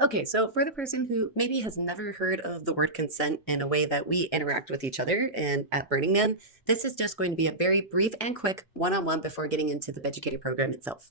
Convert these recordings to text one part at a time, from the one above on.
Okay, so for the person who maybe has never heard of the word consent in a way that we interact with each other and at Burning Man, this is just going to be a very brief and quick one-on-one before getting into the BEDucator program itself.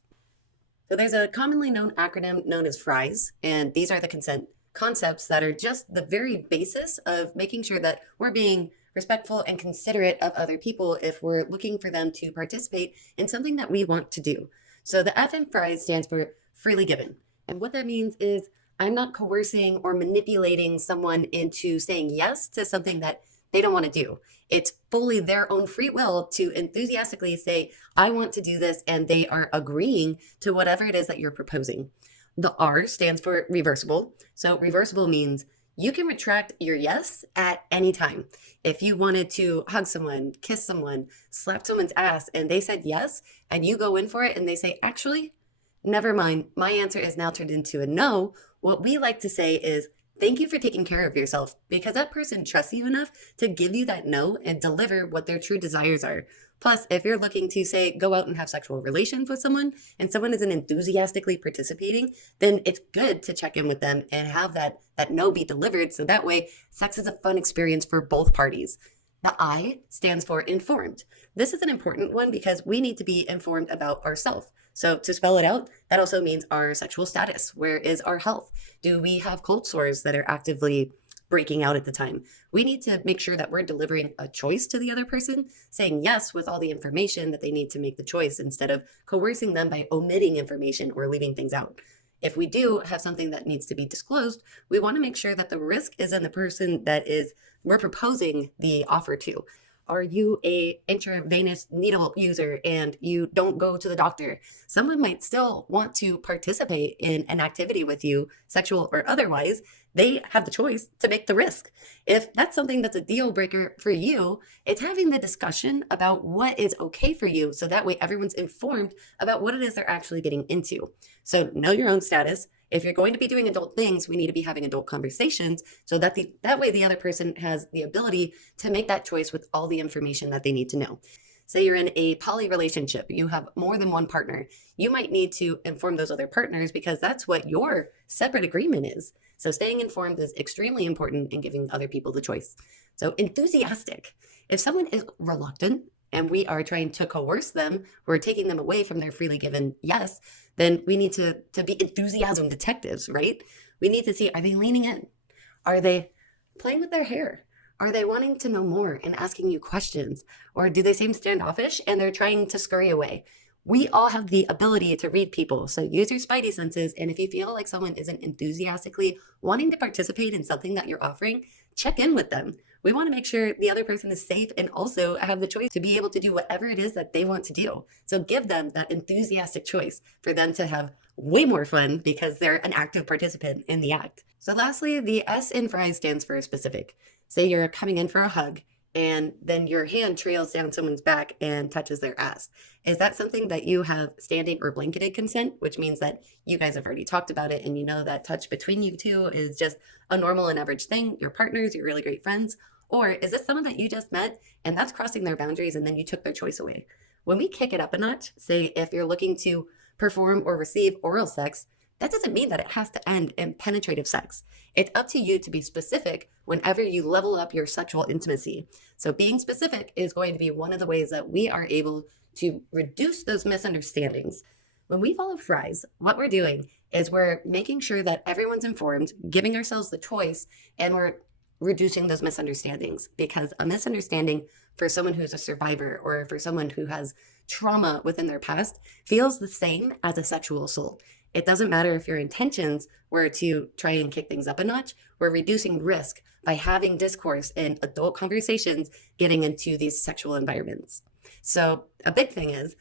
So there's a commonly known acronym known as FRIES, and these are the consent concepts that are just the very basis of making sure that we're being respectful and considerate of other people if we're looking for them to participate in something that we want to do. So the F in FRIES stands for freely given. And what that means is I'm not coercing or manipulating someone into saying yes to something that they don't want to do. It's fully their own free will to enthusiastically say, I want to do this, and they are agreeing to whatever it is that you're proposing. The R stands for reversible. So reversible means you can retract your yes at any time. If you wanted to hug someone, kiss someone, slap someone's ass, and they said yes, and you go in for it and they say, actually, never mind, my answer is now turned into a no, what we like to say is, thank you for taking care of yourself, because that person trusts you enough to give you that no and deliver what their true desires are. Plus, if you're looking to say, go out and have sexual relations with someone and someone isn't enthusiastically participating, then it's good to check in with them and have that no be delivered. So that way, sex is a fun experience for both parties. The I stands for informed. This is an important one because we need to be informed about ourselves. So to spell it out, that also means our sexual status. Where is our health? Do we have cold sores that are actively breaking out at the time? We need to make sure that we're delivering a choice to the other person, saying yes with all the information that they need to make the choice instead of coercing them by omitting information or leaving things out. If we do have something that needs to be disclosed, we want to make sure that the risk is in the person that we're proposing the offer to. Are you a intravenous needle user and you don't go to the doctor? Someone might still want to participate in an activity with you, sexual or otherwise. They have the choice to make the risk. If that's something that's a deal breaker for you, it's having the discussion about what is okay for you. So that way everyone's informed about what it is they're actually getting into. So know your own status. If you're going to be doing adult things, we need to be having adult conversations so that that way the other person has the ability to make that choice with all the information that they need to know. Say you're in a poly relationship, you have more than one partner. You might need to inform those other partners because that's what your separate agreement is. So staying informed is extremely important in giving other people the choice. So enthusiastic. If someone is reluctant and we are trying to coerce them, we're taking them away from their freely given yes, then we need to be enthusiasm detectives, right? We need to see, are they leaning in? Are they playing with their hair? Are they wanting to know more and asking you questions? Or do they seem standoffish and they're trying to scurry away? We all have the ability to read people. So use your spidey senses. And if you feel like someone isn't enthusiastically wanting to participate in something that you're offering, check in with them. We want to make sure the other person is safe and also have the choice to be able to do whatever it is that they want to do. So give them that enthusiastic choice for them to have way more fun because they're an active participant in the act. So lastly, the S in FRIES stands for specific. Say you're coming in for a hug and then your hand trails down someone's back and touches their ass. Is that something that you have standing or blanketed consent, which means that you guys have already talked about it and you know that touch between you two is just a normal and average thing? You're partners, you're really great friends. Or is this someone that you just met and that's crossing their boundaries and then you took their choice away? When we kick it up a notch, say if you're looking to perform or receive oral sex, that doesn't mean that it has to end in penetrative sex. It's up to you to be specific whenever you level up your sexual intimacy. So being specific is going to be one of the ways that we are able to reduce those misunderstandings. When we follow FRIES, what we're doing is we're making sure that everyone's informed, giving ourselves the choice, and we're reducing those misunderstandings, because a misunderstanding for someone who's a survivor or for someone who has trauma within their past feels the same as a sexual assault. It doesn't matter if your intentions were to try and kick things up a notch. We're reducing risk by having discourse and adult conversations getting into these sexual environments. So a big thing is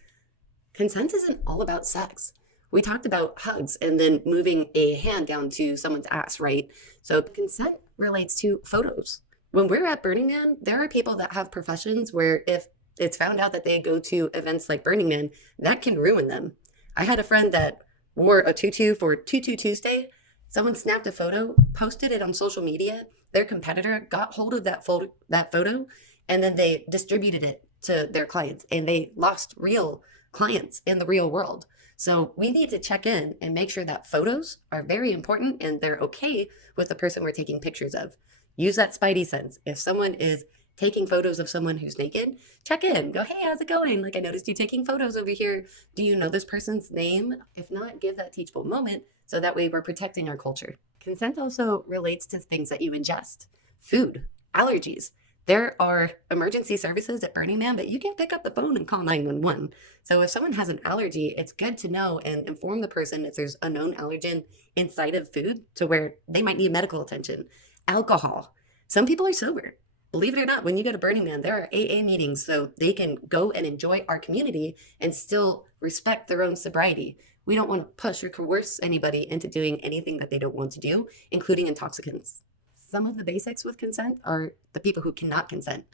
consent isn't all about sex. We talked about hugs and then moving a hand down to someone's ass, right? So consent relates to photos. When we're at Burning Man, there are people that have professions where if it's found out that they go to events like Burning Man, that can ruin them. I had a friend that wore a tutu for Tutu Tuesday. Someone snapped a photo, posted it on social media. Their competitor got hold of that photo, and then they distributed it to their clients, and they lost real clients in the real world. So we need to check in and make sure that photos are very important and they're okay with the person we're taking pictures of. Use that spidey sense. If someone is taking photos of someone who's naked, check in. Go, hey, how's it going? Like, I noticed you taking photos over here. Do you know this person's name? If not, give that teachable moment so that way we're protecting our culture. Consent also relates to things that you ingest. Food, allergies. There are emergency services at Burning Man, but you can't pick up the phone and call 911. So if someone has an allergy, it's good to know and inform the person if there's a known allergen inside of food to where they might need medical attention. Alcohol. Some people are sober. Believe it or not, when you go to Burning Man, there are AA meetings so they can go and enjoy our community and still respect their own sobriety. We don't want to push or coerce anybody into doing anything that they don't want to do, including intoxicants. Some of the basics with consent are the people who cannot consent.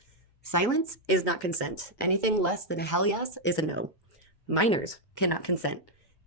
Silence is not consent. Anything less than a hell yes is a no. Minors cannot consent.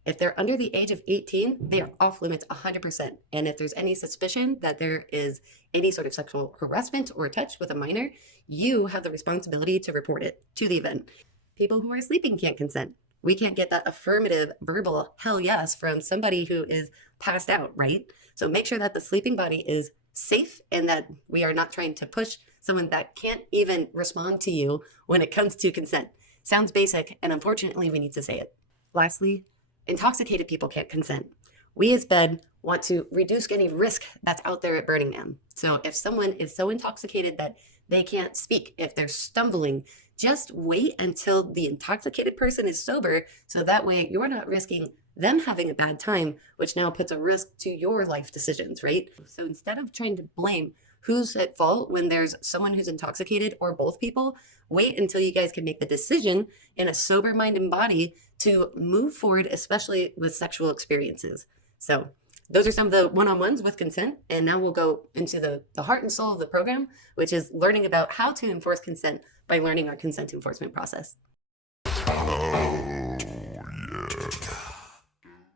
If they're under the age of 18, they are off limits 100%. And if there's any suspicion that there is any sort of sexual harassment or touch with a minor, you have the responsibility to report it to the event. People who are sleeping can't consent. We can't get that affirmative verbal hell yes from somebody who is passed out, right? So make sure that the sleeping body is safe and that we are not trying to push someone that can't even respond to you when it comes to consent. Sounds basic, and unfortunately, we need to say it. Lastly, intoxicated people can't consent. We as BED want to reduce any risk that's out there at Burning Man. So if someone is so intoxicated that they can't speak, if they're stumbling, just wait until the intoxicated person is sober so that way you're not risking them having a bad time, which now puts a risk to your life decisions, right? So instead of trying to blame who's at fault when there's someone who's intoxicated or both people, wait until you guys can make the decision in a sober mind and body to move forward, especially with sexual experiences. So those are some of the one-on-ones with consent. And now we'll go into the heart and soul of the program, which is learning about how to enforce consent by learning our consent enforcement process.